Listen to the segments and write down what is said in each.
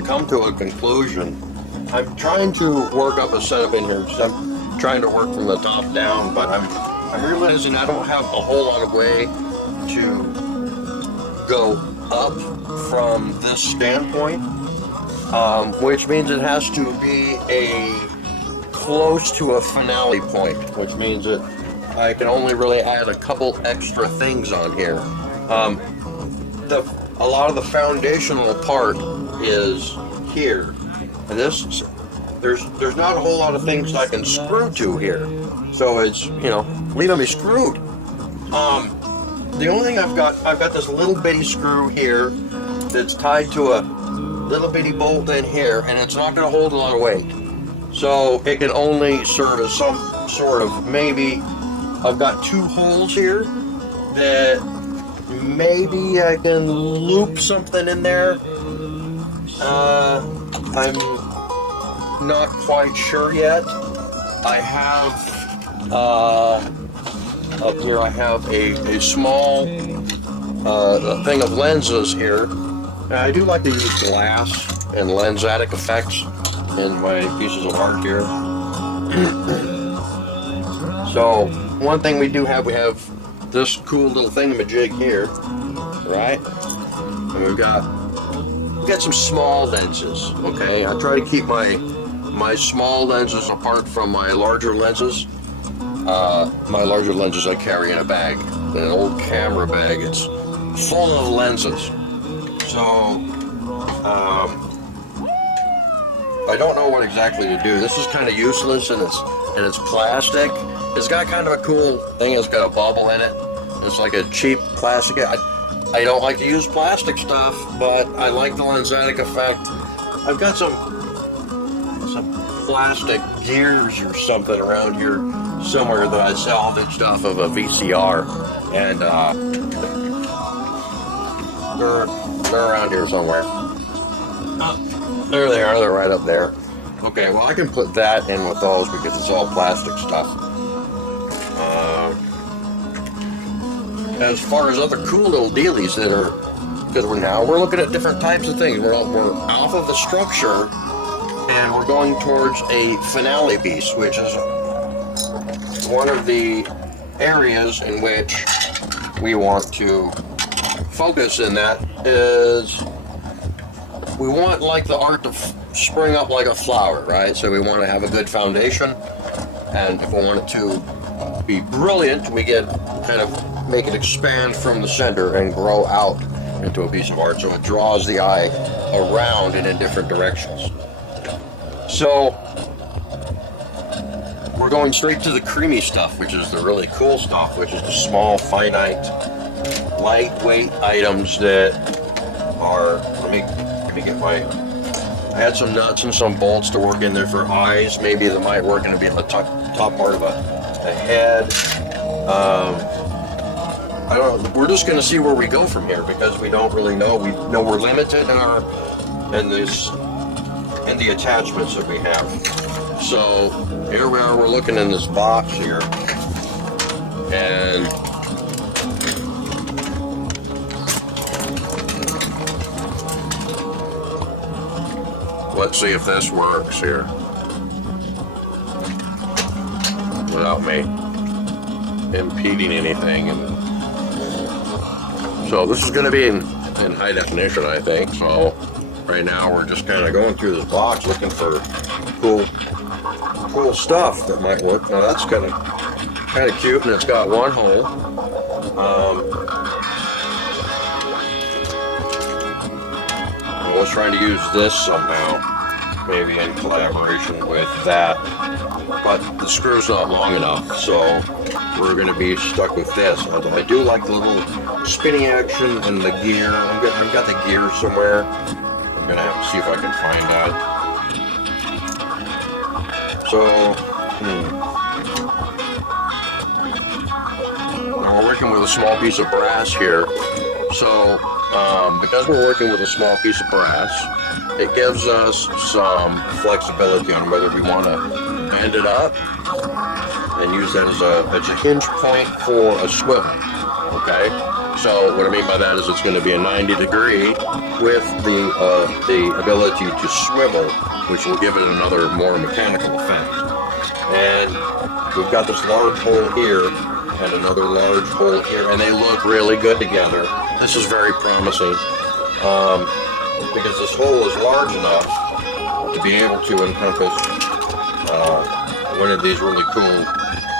come to a conclusion. I'm trying to work up a setup in here. I'm trying to work from the top down, but I'm realizing I don't have a whole lot of way to go up from this standpoint, which means it has to be close to a finale point, which means that I can only really add a couple extra things on here. A lot of the foundational part is here, and there's not a whole lot of things I can screw to here, so it's leaving me screwed. The only thing I've got this little bitty screw here that's tied to a little bitty bolt in here, and it's not going to hold a lot of weight, so it can only serve as some sort of, maybe I've got two holes here that maybe I can loop something in there. I'm not quite sure yet. I have up here I have a small thing of lenses here. I do like to use glass and lensatic effects in my pieces of art here. So one thing we have this cool little thingamajig here, right? And we've got some small lenses. Okay, I try to keep my small lenses apart from my larger lenses. My larger lenses I carry in a bag, an old camera bag. It's full of lenses. So I don't know what exactly to do. This is kind of useless, and it's plastic. It's got kind of a cool thing. It's got a bubble in it. It's like a cheap plastic. I don't like to use plastic stuff, but I like the lensatic effect. I've got some plastic gears or something around here somewhere that I salvaged off of a VCR, and they're around here somewhere. There they are. They're right up there. Okay, well I can put that in with those because it's all plastic stuff. As far as other cool little dealies that are, because we're looking at different types of things. We're off of the structure, and we're going towards a finale piece, which is one of the areas in which we want to focus. In that is, we want like the art to spring up like a flower, right? So we want to have a good foundation, and if we want it to be brilliant, we get kind of make it expand from the center and grow out into a piece of art, so it draws the eye around and in different directions. So we're going straight to the creamy stuff, which is the really cool stuff, which is the small, finite, lightweight items that are, let me get my, I had some nuts and some bolts to work in there for eyes. Maybe that might work and be at the top part of a head. I don't know. We're just going to see where we go from here, because we don't really know. We know we're limited in the attachments that we have. So here we are. We're looking in this box here, and let's see if this works here without me impeding anything. And so this is going to be in high definition, I think. So right now we're just kind of going through this box looking for cool stuff that might work. Now that's kind of cute, and it's got one hole. I was trying to use this somehow, maybe in collaboration with that, but the screw's not long enough, so we're going to be stuck with this. Although I do like the little spinning action and the gear. I've got the gear somewhere. I'm going to have to see if I can find that. So, now we're working with a small piece of brass here. So, because we're working with a small piece of brass, it gives us some flexibility on whether we want to bend it up and use that as a hinge point for a swivel. Okay. So what I mean by that is it's going to be a 90 degree with the ability to swivel, which will give it another more mechanical effect. And we've got this large hole here and another large hole here, and they look really good together. This is very promising because this hole is large enough to be able to encompass one of these really cool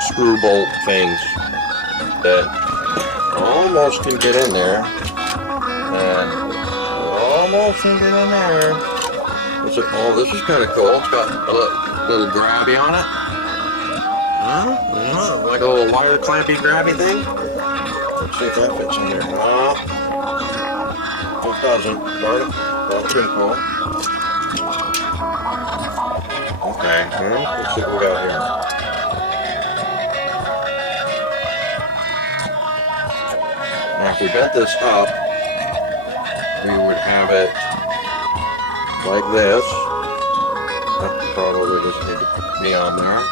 screw bolt things that almost can get in there, and almost can get in there. Oh, this is kind of cool. It's got a little grabby on it. Like a little wire clampy grabby thing. Let's see if that fits in there. No, it doesn't. Darn it. That's pretty cool. Okay, let's see what we got here. Now, if we bent this up, we would have it like this. That probably just need to be on there.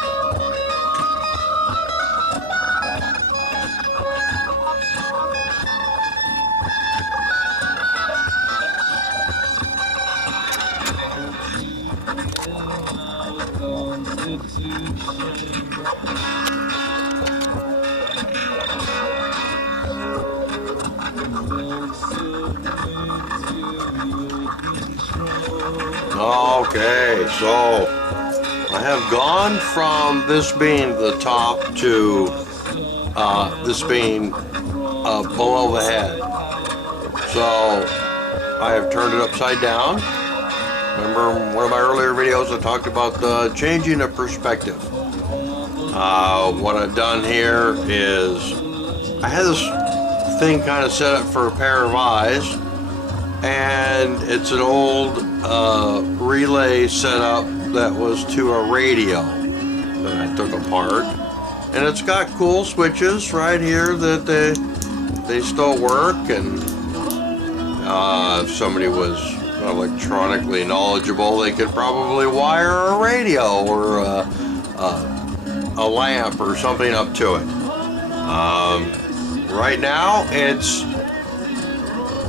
Okay, so I have gone from this being the top to this being below the head. So I have turned it upside down. Remember one of my earlier videos I talked about the changing of perspective. What I've done here is I had this thing kind of set up for a pair of eyes, and it's an old relay setup that was to a radio that I took apart, and it's got cool switches right here that they still work, and if somebody was electronically knowledgeable, they could probably wire a radio or a lamp or something up to it. Right now, it's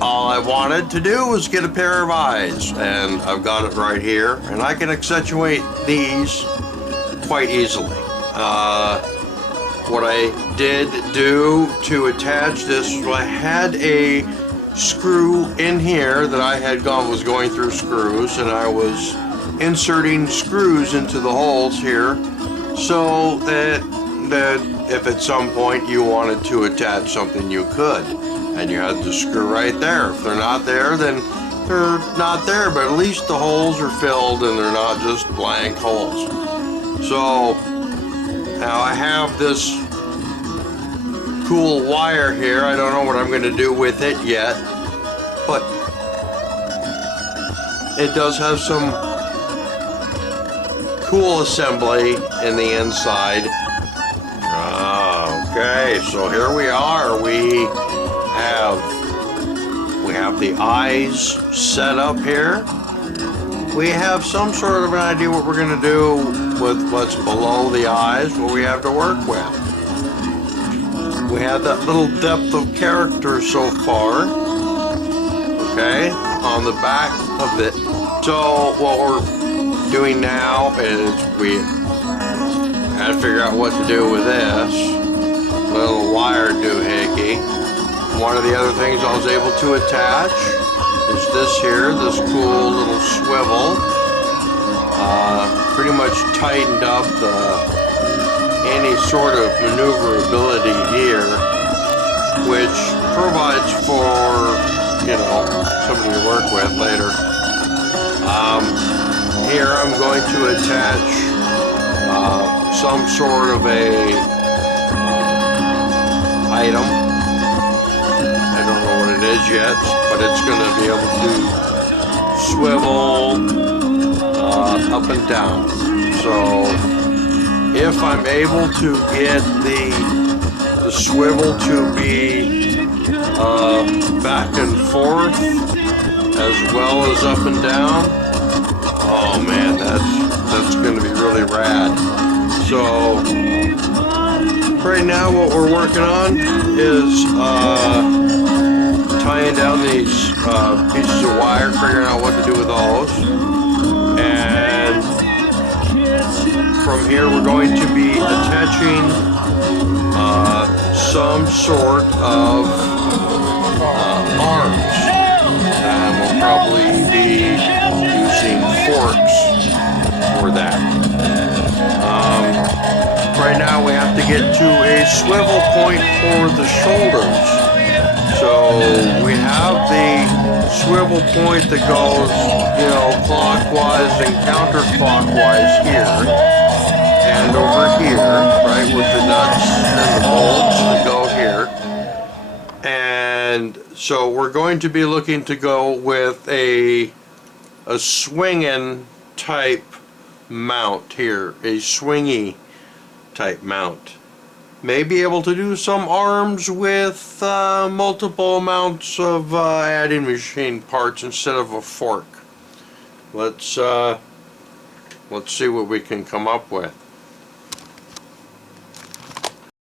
all I wanted to do was get a pair of eyes, and I've got it right here, and I can accentuate these quite easily. What I did do to attach this, I had a screw in here that I had was going through screws, and I was inserting screws into the holes here so that if at some point you wanted to attach something, you could. And you had the screw right there. If they're not there, then they're not there, but at least the holes are filled and they're not just blank holes. So now I have this cool wire here. I don't know what I'm going to do with it yet, but it does have some cool assembly in the inside. Okay, so here we are. We have the eyes set up here. We have some sort of an idea what we're going to do with what's below the eyes, what we have to work with. We have that little depth of character so far, okay, on the back of it. So what we're doing now is we had to figure out what to do with this little wire doohickey. One of the other things I was able to attach is this here, this cool little swivel. Pretty much tightened up any sort of maneuverability here, which provides for, somebody to work with later. Here I'm going to attach some sort of a item. I don't know what it is yet, but it's going to be able to swivel up and down. So if I'm able to get the swivel to be back and forth as well as up and down, oh man, that's going to be really rad. So right now what we're working on is tying down these pieces of wire, figuring out what to do with those. And from here we're going to be attaching some sort of arms. And we'll probably be using forks for that. Right now we have to get to a swivel point for the shoulders. So we have the swivel point that goes, you know, clockwise and counterclockwise here. And over here, right, with the nuts and the bolts that go here. And so we're going to be looking to go with a swinging type mount here, a swingy type mount. May be able to do some arms with multiple amounts of adding machine parts instead of a fork. Let's see what we can come up with.